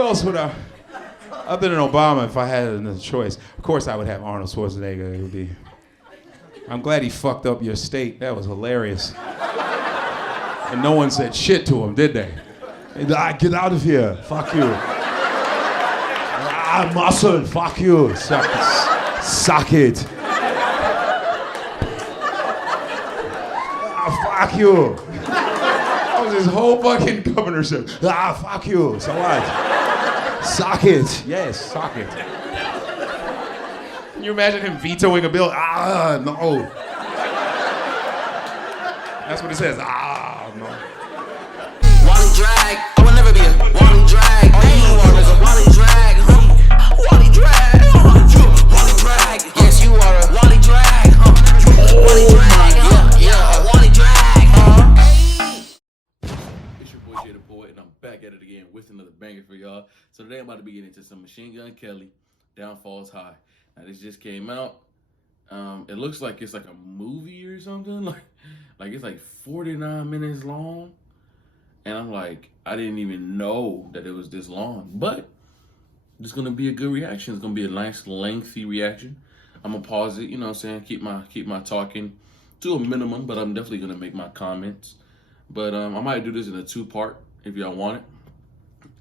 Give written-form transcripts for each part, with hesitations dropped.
else would I? Other than Obama, if I had another choice, of course I would have Arnold Schwarzenegger. It would be. I'm glad he fucked up your state. That was hilarious. And no one said shit to him, did they? Get out of here. Fuck you. Muscle. Fuck you. Suck it. Fuck you. That was his whole fucking governorship. Fuck you. So what? Suck it. Yes, suck it. Can you imagine him vetoing a bill? No. That's what he says. No. Wally drag. I will never be a Wally drag. All you are is a Wally drag. Wally drag. Wally drag. Yes, you are a Wally drag. Wally drag. Yeah, a Wally drag. It's your boy Jay the Poet, and I'm back at it again with another banger for y'all. So today I'm about to be getting into some Machine Gun Kelly, Downfalls High. Now this just came out. It looks like it's like a movie or something. Like it's like 49 minutes long. And I'm like, I didn't even know that it was this long. But it's gonna be a good reaction. It's gonna be a nice lengthy reaction. I'm gonna pause it, you know what I'm saying? Keep my talking to a minimum, but I'm definitely gonna make my comments. But I might do this in a 2-part if y'all want it.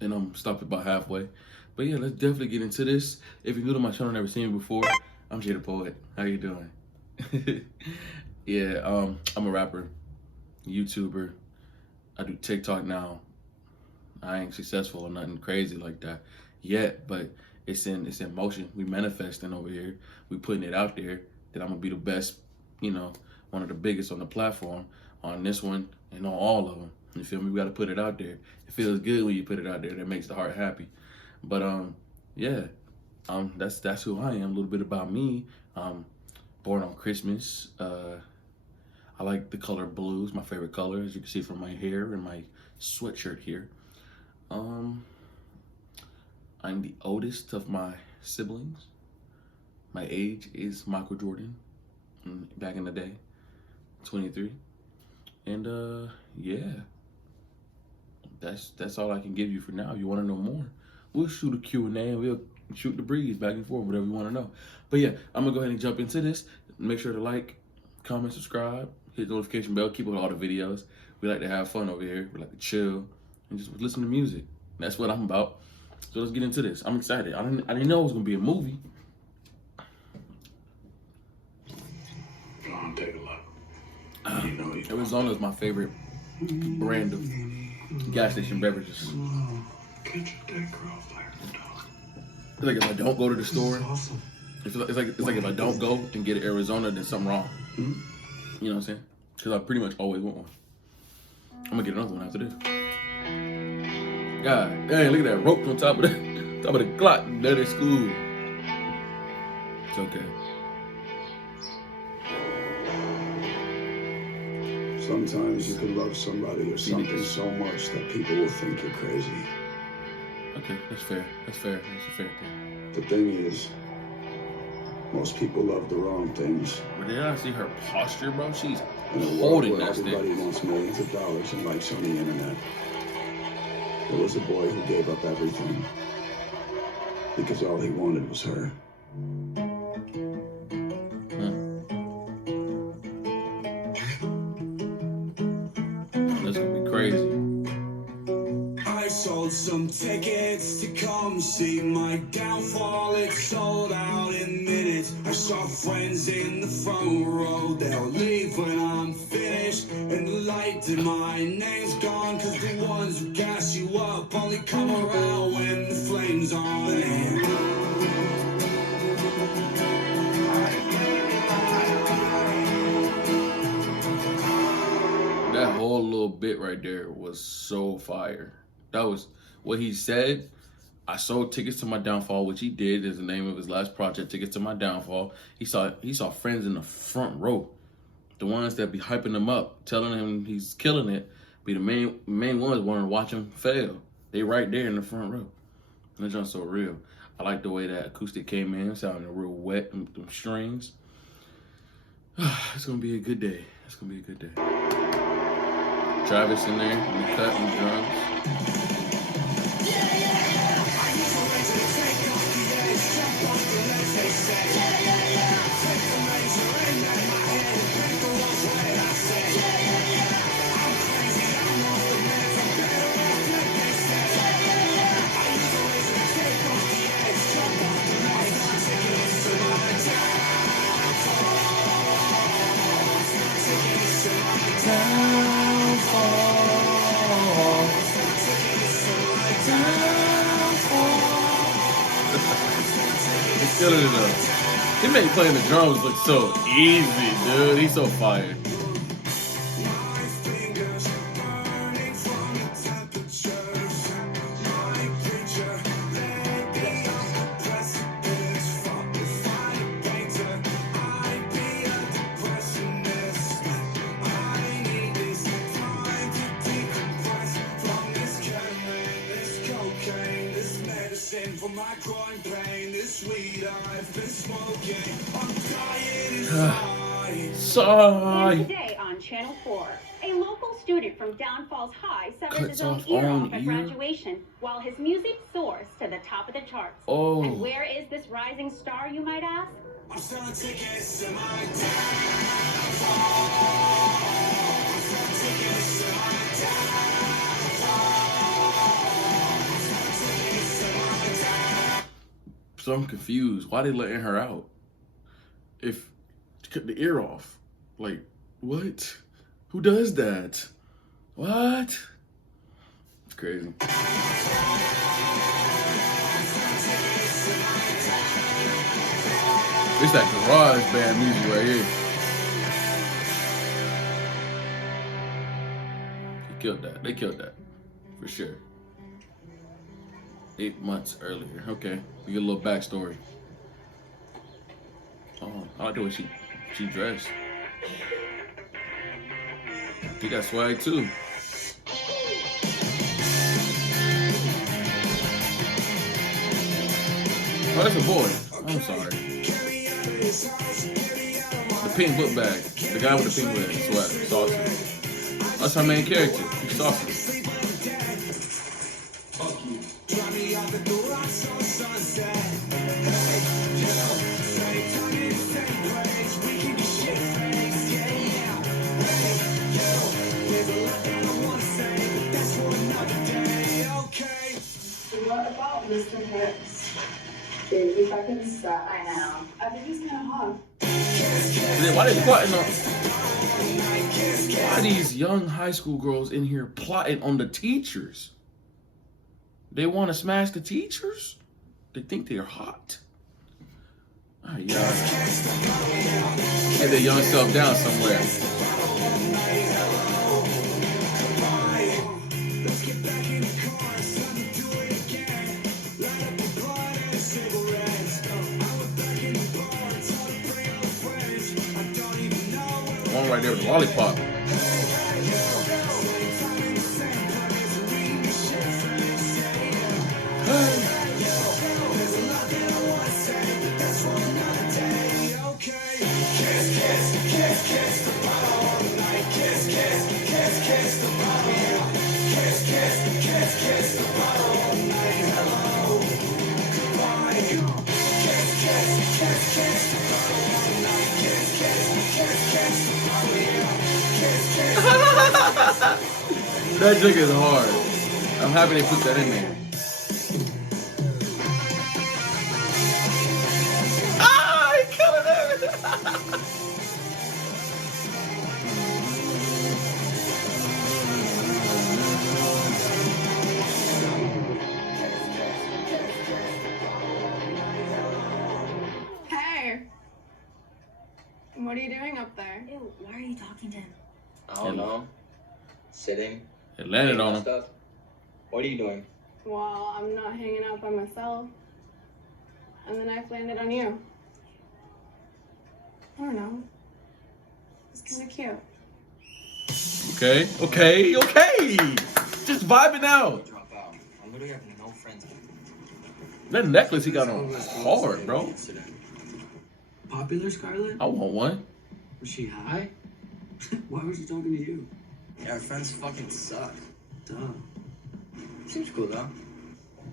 And I'm stop about halfway. But yeah, let's definitely get into this. If you're new to my channel and never seen me before, I'm Jay the Poet. How you doing? Yeah, I'm a rapper, YouTuber. I do TikTok now. I ain't successful or nothing crazy like that yet, but it's in motion. We manifesting over here. We putting it out there that I'm gonna be the best, you know, one of the biggest on the platform, on this one and on all of them. You feel me? We gotta put it out there. It feels good when you put it out there. That makes the heart happy. But yeah, that's who I am. A little bit about me. Born on Christmas. I like the color blue. It's my favorite color, as you can see from my hair and my sweatshirt here. I'm the oldest of my siblings. My age is Michael Jordan, back in the day, 23. And yeah, that's all I can give you for now. If you want to know more, we'll shoot a Q&A and we'll shoot the breeze back and forth, whatever you want to know. But yeah, I'm gonna go ahead and jump into this. Make sure to like, comment, subscribe, hit the notification bell, keep up with all the videos. We like to have fun over here. We like to chill and just listen to music. That's what I'm about. So let's get into this. I'm excited. I didn't know it was gonna be a movie. Go on, take a look. Arizona is my favorite brand of gas station beverages. Catch a dead girl fire the dog. It's like if I don't go to the store, Awesome. it's like if I don't go and get an Arizona, then something wrong. You know what I'm saying? Because I pretty much always want one. I'm gonna get another one after this. God dang, look at that rope on top of the clock. That is cool. It's okay. Sometimes you can love somebody or something so much that people will think you're crazy. Okay, that's fair. That's fair. That's a fair thing. The thing is, most people love the wrong things. But did I see her posture, bro? She's In a world holding where that everybody stick. wants millions of dollars and likes on the internet, there was a boy who gave up everything because all he wanted was her. That's gonna be crazy. I sold some tickets to come see my downfall. It sold out in minutes. I saw friends in the front row. They'll leave when I'm finished. And the light in my name's gone. Cause the ones who gas you up only come around when the flame's on. That whole little bit right there was so fire. That was what he said. I sold tickets to my downfall, which he did. Is the name of his last project, Tickets to My Downfall. He saw friends in the front row, the ones that be hyping him up, telling him he's killing it. Be the main ones wanting to watch him fail. They right there in the front row. And that joint's so real. I like the way that acoustic came in, sounding real wet and them strings. It's gonna be a good day. It's gonna be a good day. Travis in there, in the cut and drums. killing it though. He made playing the drums look so easy, dude. He's so fire. For my growing pain, this weed I've been smoking, I'm dying inside. Sigh. And today on Channel 4, a local student from Down Falls High severed his own Cuts off ear own off at ear? graduation while his music soars to the top of the charts. Oh. And where is this rising star, you might ask? I'm selling tickets to my downfall. I'm selling tickets to my So I'm confused. Why they letting her out? If cut the ear off, like what? Who does that? What? It's crazy. It's that garage band music right here. They killed that. They killed that for sure. 8 months earlier. Okay, we get a little backstory. Oh, I like the way she dressed. She got swag too. Oh, that's a boy. I'm sorry. The pink book bag. The guy with the pink book swag. Saucy. That's our main character. He's saucy. What about Mr. Hicks? Dude, if I can stop, I know. I think he's kind of hot. Why they plotting on? Why are these young high school girls in here plotting on the teachers? They want to smash the teachers? They think they're hot. All right, y'all. Get their young self down somewhere. One right there with the lollipop. That drink is hard. I'm happy they put that in there. Ah, he killing everything. Hey! What are you doing up there? Ew, why are you talking to him? I don't know. Sitting. It landed on him. Stuff. What are you doing? Well, I'm not hanging out by myself. And the knife landed on you. I don't know. It's kind of cute. Okay. Just vibing out. Drop out. I literally have no friends. That necklace he got on is hard, bro. Popular, Scarlett? I want one. Was she high? Why was she talking to you? Yeah, our friends fucking suck. Duh. Seems cool though.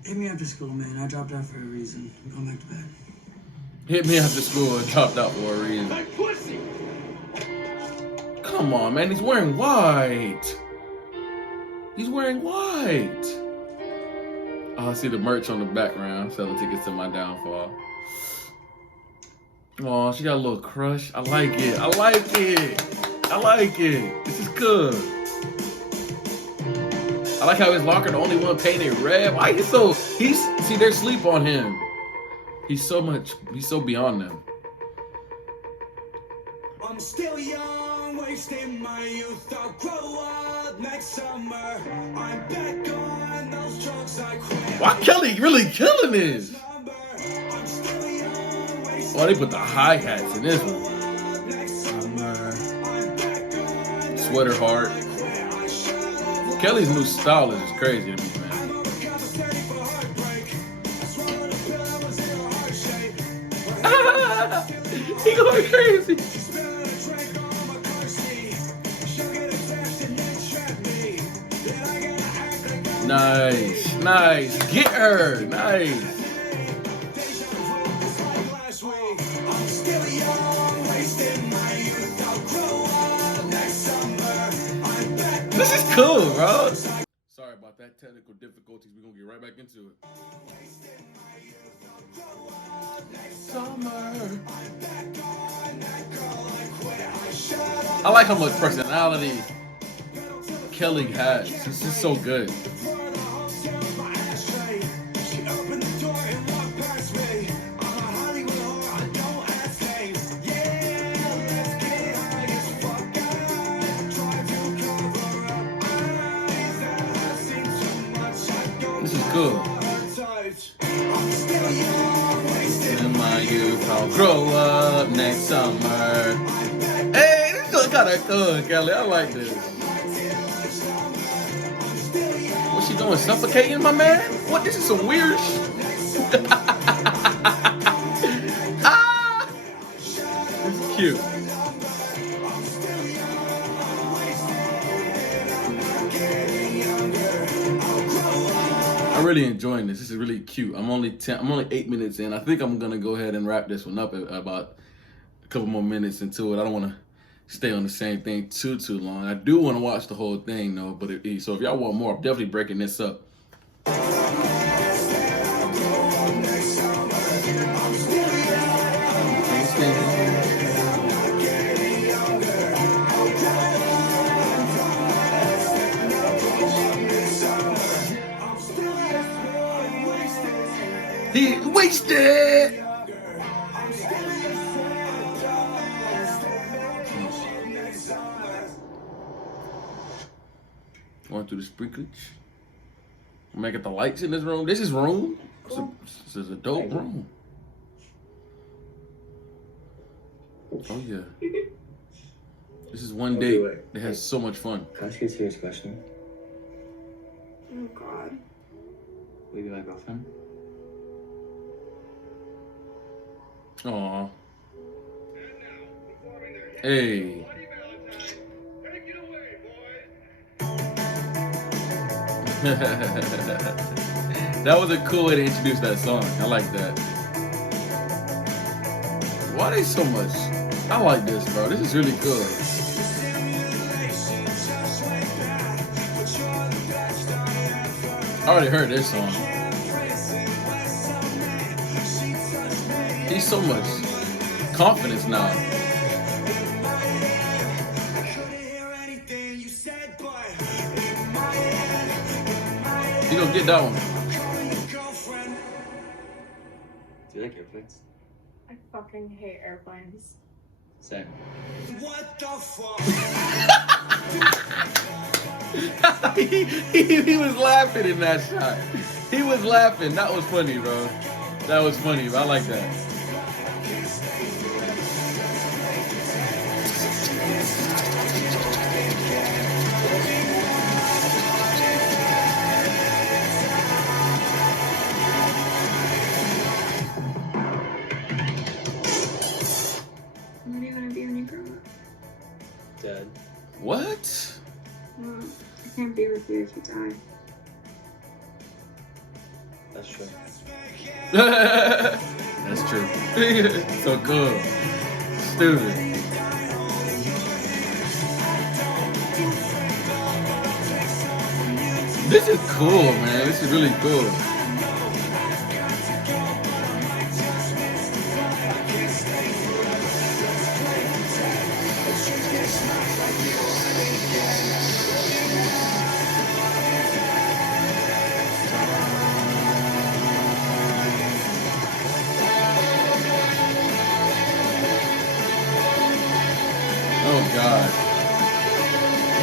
Hit me after school, man. I dropped out for a reason. I'm going back to bed. Hit me after school and dropped out for a reason. Come on, man. He's wearing white. He's wearing white. Oh, I see the merch on the background. Selling tickets to my downfall. Oh, she got a little crush. I like it. I like it. I like it. This is good. I like how his locker the only one painted red. Why he's see, they're asleep on him. He's so beyond them. I'm still young, wasting my youth. I'll grow up next summer. I'm back on those drugs I quit. Why Kelly really killing this? I'm still young, wasting Oh, they put the hi-hats in this one. Sweater heart. Kelly's new style is just crazy to me, man. He going crazy. Nice. Get her. Nice. This is cool, bro. Sorry about that technical difficulties. We're gonna get right back into it. Summer. I like how much personality Kelly has. This is so good. This is cool. In my youth, I'll grow up next summer. Hey, this is kind of cool, Kelly. I like this. What's she doing? Suffocating, my man? What? This is some weird shit. Ah! This is cute. I'm really enjoying this. This is really cute. I'm only 8 minutes in. I think I'm gonna go ahead and wrap this one up about a couple more minutes into it. I don't want to stay on the same thing too long. I do want to watch the whole thing though. But so if y'all want more, I'm definitely breaking this up. He wasted. Going through the sprinklage. Making the lights in this room. This is room. This is a dope room. Oh yeah. This is one date that has so much fun. Can I ask you a serious question? Oh God. Will you be my girlfriend? Aw. Hey. That was a cool way to introduce that song. I like that. Why they so much? I like this, bro. This is really cool. I already heard this song. He's so much confidence now. You gonna get that one. Do you like airplanes? I fucking hate airplanes. Same. What the fuck? he was laughing in that shot. He was laughing. That was funny, bro. That was funny, bro. I like that. What do you want to be when you grow up? Dead. What? Well, I can't be with you if you die. That's true. That's true. So cool. Stupid. This is cool, man. This is really cool.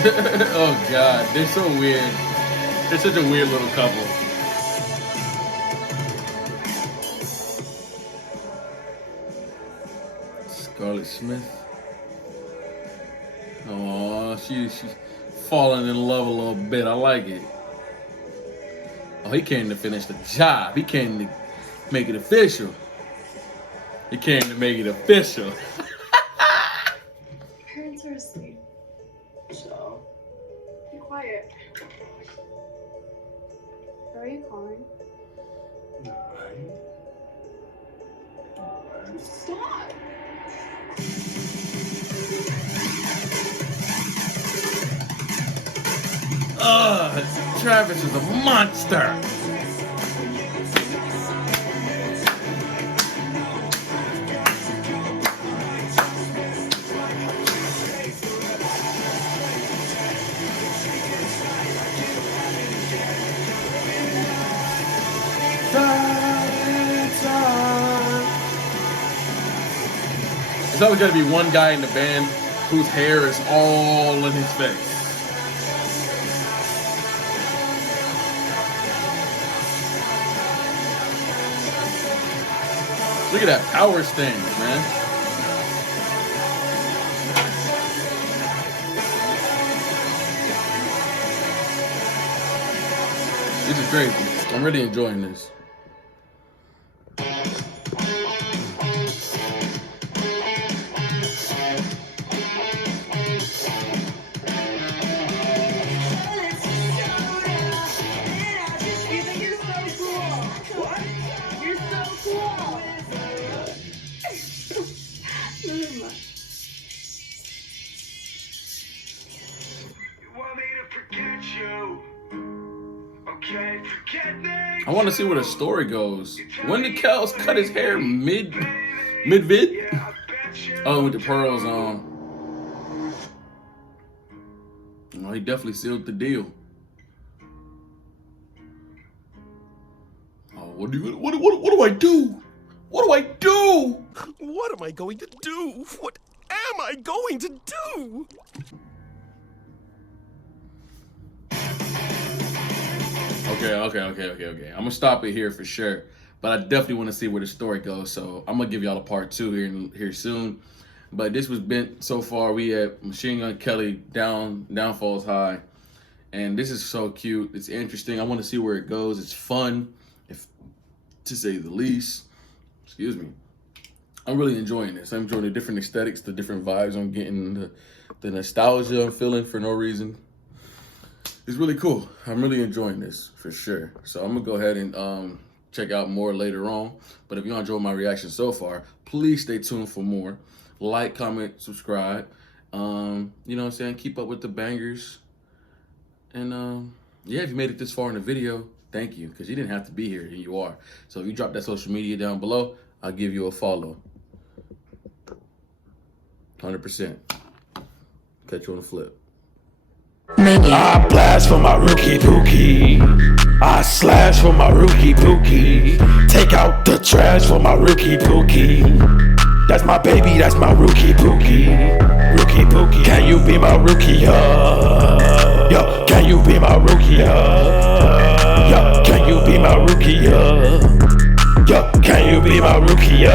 Oh God, they're so weird. They're such a weird little couple. Scarlett Smith. Oh, she's falling in love a little bit. I like it. Oh, he came to finish the job. He came to make it official. He came to make it official. Parents are asleep. So, Be quiet. Who are you calling? Stop! Travis is a monster. There's always got to be one guy in the band whose hair is all in his face. Look at that power stance, man. This is crazy. I'm really enjoying this. I want to see where the story goes. When did Kels cut his hair mid-vid? Oh, with the pearls on. Well, he definitely sealed the deal. Oh, what do I do? What do I do? What am I going to do? What am I going to do? Okay. I'm gonna stop it here for sure, but I definitely want to see where the story goes. So I'm gonna give y'all a part 2 here soon. But this was bent so far. We at Machine Gun Kelly Down Falls High, and this is so cute. It's interesting. I want to see where it goes. It's fun, if to say the least. Excuse me. I'm really enjoying this. I'm enjoying the different aesthetics, the different vibes I'm getting, the nostalgia I'm feeling for no reason. It's really cool. I'm really enjoying this for sure. So I'm gonna go ahead and check out more later on. But if you enjoyed my reaction so far, please stay tuned for more. Like, comment, subscribe. You know what I'm saying? Keep up with the bangers. And yeah, if you made it this far in the video, thank you, because you didn't have to be here, and you are. So if you drop that social media down below, I'll give you a follow. 100%. Catch you on the flip. I blast for my rookie pookie. I slash for my rookie pookie. Take out the trash for my rookie pookie. That's my baby, that's my rookie pookie. Rookie pookie. Can you be my rookie? Yo, can you be my rookie? Yo, can you be my rookie? Yo, can you be my rookie?